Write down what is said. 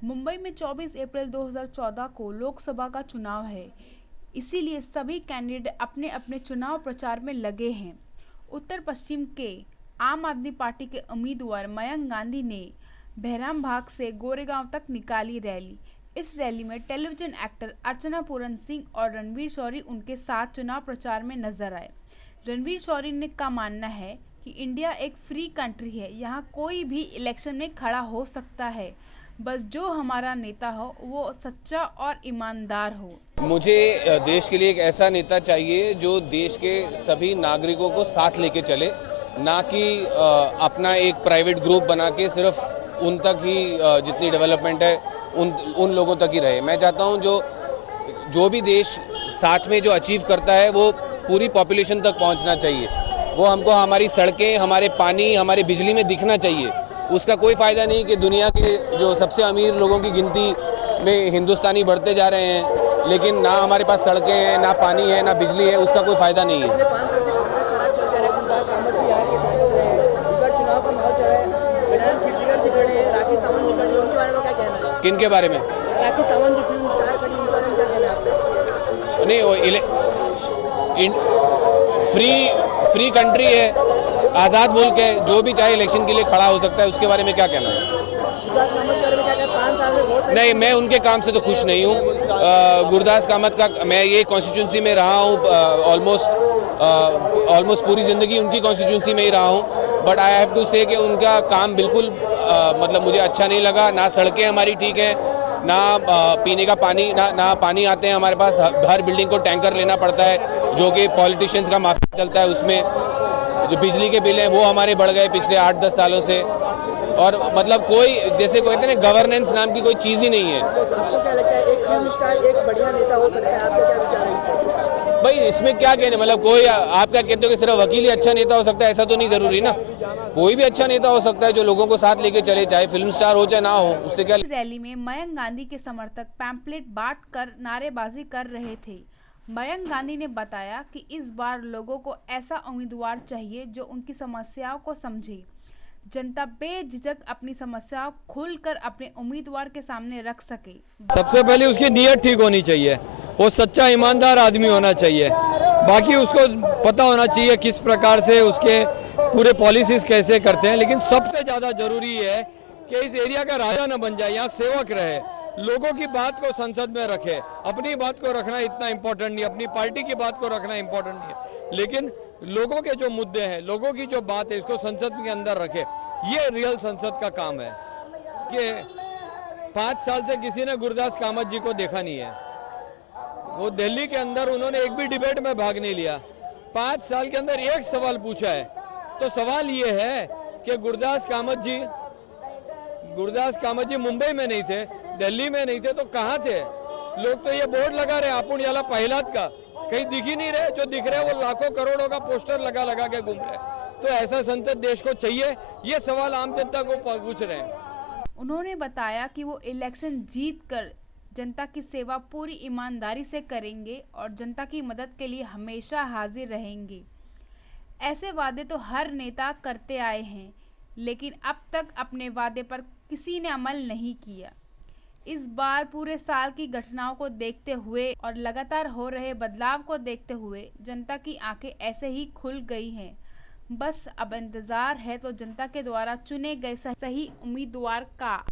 मुंबई में 24 अप्रैल 2014 को लोकसभा का चुनाव है, इसीलिए सभी कैंडिडेट अपने अपने चुनाव प्रचार में लगे हैं। उत्तर पश्चिम के आम आदमी पार्टी के उम्मीदवार मयंक गांधी ने बहरामबाग से गोरेगांव तक निकाली रैली। इस रैली में टेलीविजन एक्टर अर्चना पूरन सिंह और रणवीर शौरी उनके साथ चुनाव प्रचार में नजर आए। रणवीर शौरी ने का मानना है कि इंडिया एक फ्री कंट्री है, यहाँ कोई भी इलेक्शन में खड़ा हो सकता है, बस जो हमारा नेता हो वो सच्चा और ईमानदार हो। मुझे देश के लिए एक ऐसा नेता चाहिए जो देश के सभी नागरिकों को साथ लेके चले, ना कि अपना एक प्राइवेट ग्रुप बना के सिर्फ उन तक ही जितनी डेवलपमेंट है उन लोगों तक ही रहे। मैं चाहता हूं जो भी देश साथ में जो अचीव करता है वो पूरी पॉपुलेशन तक पहुंचना चाहिए। वो हमको हमारी सड़कें, हमारे पानी, हमारी बिजली में दिखना चाहिए। उसका कोई फ़ायदा नहीं कि दुनिया के जो सबसे अमीर लोगों की गिनती में हिंदुस्तानी बढ़ते जा रहे हैं, लेकिन ना हमारे पास सड़कें हैं, ना पानी है, ना बिजली है। उसका कोई फ़ायदा नहीं है। किन के बारे में? राखी सावंत जो फिल्म स्टार खड़ी, उनके बारे में क्या कहना है आपका? नहीं, वो फ्री कंट्री है, आज़ाद मुल्क है, जो भी चाहे इलेक्शन के लिए खड़ा हो सकता है। उसके बारे में क्या कहना है? गुरदास कामत के बारे में क्या कहना है? 5 साल में बहुत नहीं, मैं उनके काम से तो खुश नहीं हूँ। गुरदास कामत का मैं ये कॉन्स्टिट्यूंसी में रहा हूँ, ऑलमोस्ट पूरी ज़िंदगी उनकी कॉन्स्टिट्यूंसी में ही रहा हूँ। बट आई हैव टू से कि उनका काम बिल्कुल मतलब मुझे अच्छा नहीं लगा। ना सड़कें हमारी ठीक हैं, ना पीने का पानी, ना पानी आते हैं हमारे पास। हर बिल्डिंग को टैंकर लेना पड़ता है, जो कि पॉलिटिशियंस का माफिया चलता है उसमें। जो बिजली के बिल हैं वो हमारे बढ़ गए पिछले 8-10 सालों से। और मतलब कोई, जैसे कहते हैं ना, गवर्नेंस नाम की कोई चीज़ ही नहीं है। आपको क्या लगता है, एक फिल्म स्टार एक बढ़िया नेता हो सकता है? आपका क्या विचार है इस पर? भाई इसमें क्या कहने, मतलब कोई आप क्या कहते हो कि सिर्फ वकील ही अच्छा नेता हो सकता है? ऐसा तो नहीं ज़रूरी ना। कोई भी अच्छा नेता हो सकता है जो लोगों को साथ लेके चले, चाहे फिल्म स्टार हो चाहे ना हो, उससे क्या। रैली में मयंक गांधी के समर्थक पैम्पलेट बांट कर नारेबाजी कर रहे थे। मयंक गांधी ने बताया कि इस बार लोगों को ऐसा उम्मीदवार चाहिए जो उनकी समस्याओं को समझे। जनता बेझिझक अपनी समस्याओं खुलकर अपने उम्मीदवार के सामने रख सके। सबसे पहले उसकी नीयत ठीक होनी चाहिए, वो सच्चा ईमानदार आदमी होना चाहिए। बाकी उसको पता होना चाहिए किस प्रकार से उसके पूरे पॉलिसीज कैसे करते हैं। लेकिन सबसे ज़्यादा जरूरी है कि इस एरिया का राजा न बन जाए, यहाँ सेवक रहे, लोगों की बात को संसद में रखे। अपनी बात को रखना इतना इम्पोर्टेंट नहीं, अपनी पार्टी की बात को रखना इम्पोर्टेंट नहीं है, लेकिन लोगों के जो मुद्दे हैं, लोगों की जो बात है, इसको संसद के अंदर रखे। ये रियल संसद का काम है। कि 5 साल से किसी ने गुरदास कामत जी को देखा नहीं है। वो दिल्ली के अंदर उन्होंने एक भी डिबेट में भाग नहीं लिया। 5 साल के अंदर एक सवाल पूछा है। तो सवाल ये है कि गुरदास कामत जी मुंबई में नहीं थे, दिल्ली में नहीं थे, तो कहाँ थे? लोग तो ये बोर्ड लगा रहे आपुन याला पहिलात का, कहीं दिख ही नहीं रहे। जो दिख रहे हैं वो लाखों करोड़ों का पोस्टर लगा के घूम रहे। तो ऐसा संसद देश को चाहिए, ये सवाल आम जनता को पूछ रहे हैं। उन्होंने बताया कि वो इलेक्शन जीत कर जनता की सेवा पूरी ईमानदारी से करेंगे और जनता की मदद के लिए हमेशा हाजिर रहेंगे। ऐसे वादे तो हर नेता करते आए हैं, लेकिन अब तक अपने वादे पर किसी ने अमल नहीं किया। इस बार पूरे साल की घटनाओं को देखते हुए और लगातार हो रहे बदलाव को देखते हुए जनता की आंखें ऐसे ही खुल गई हैं। बस अब इंतज़ार है तो जनता के द्वारा चुने गए सही उम्मीदवार का।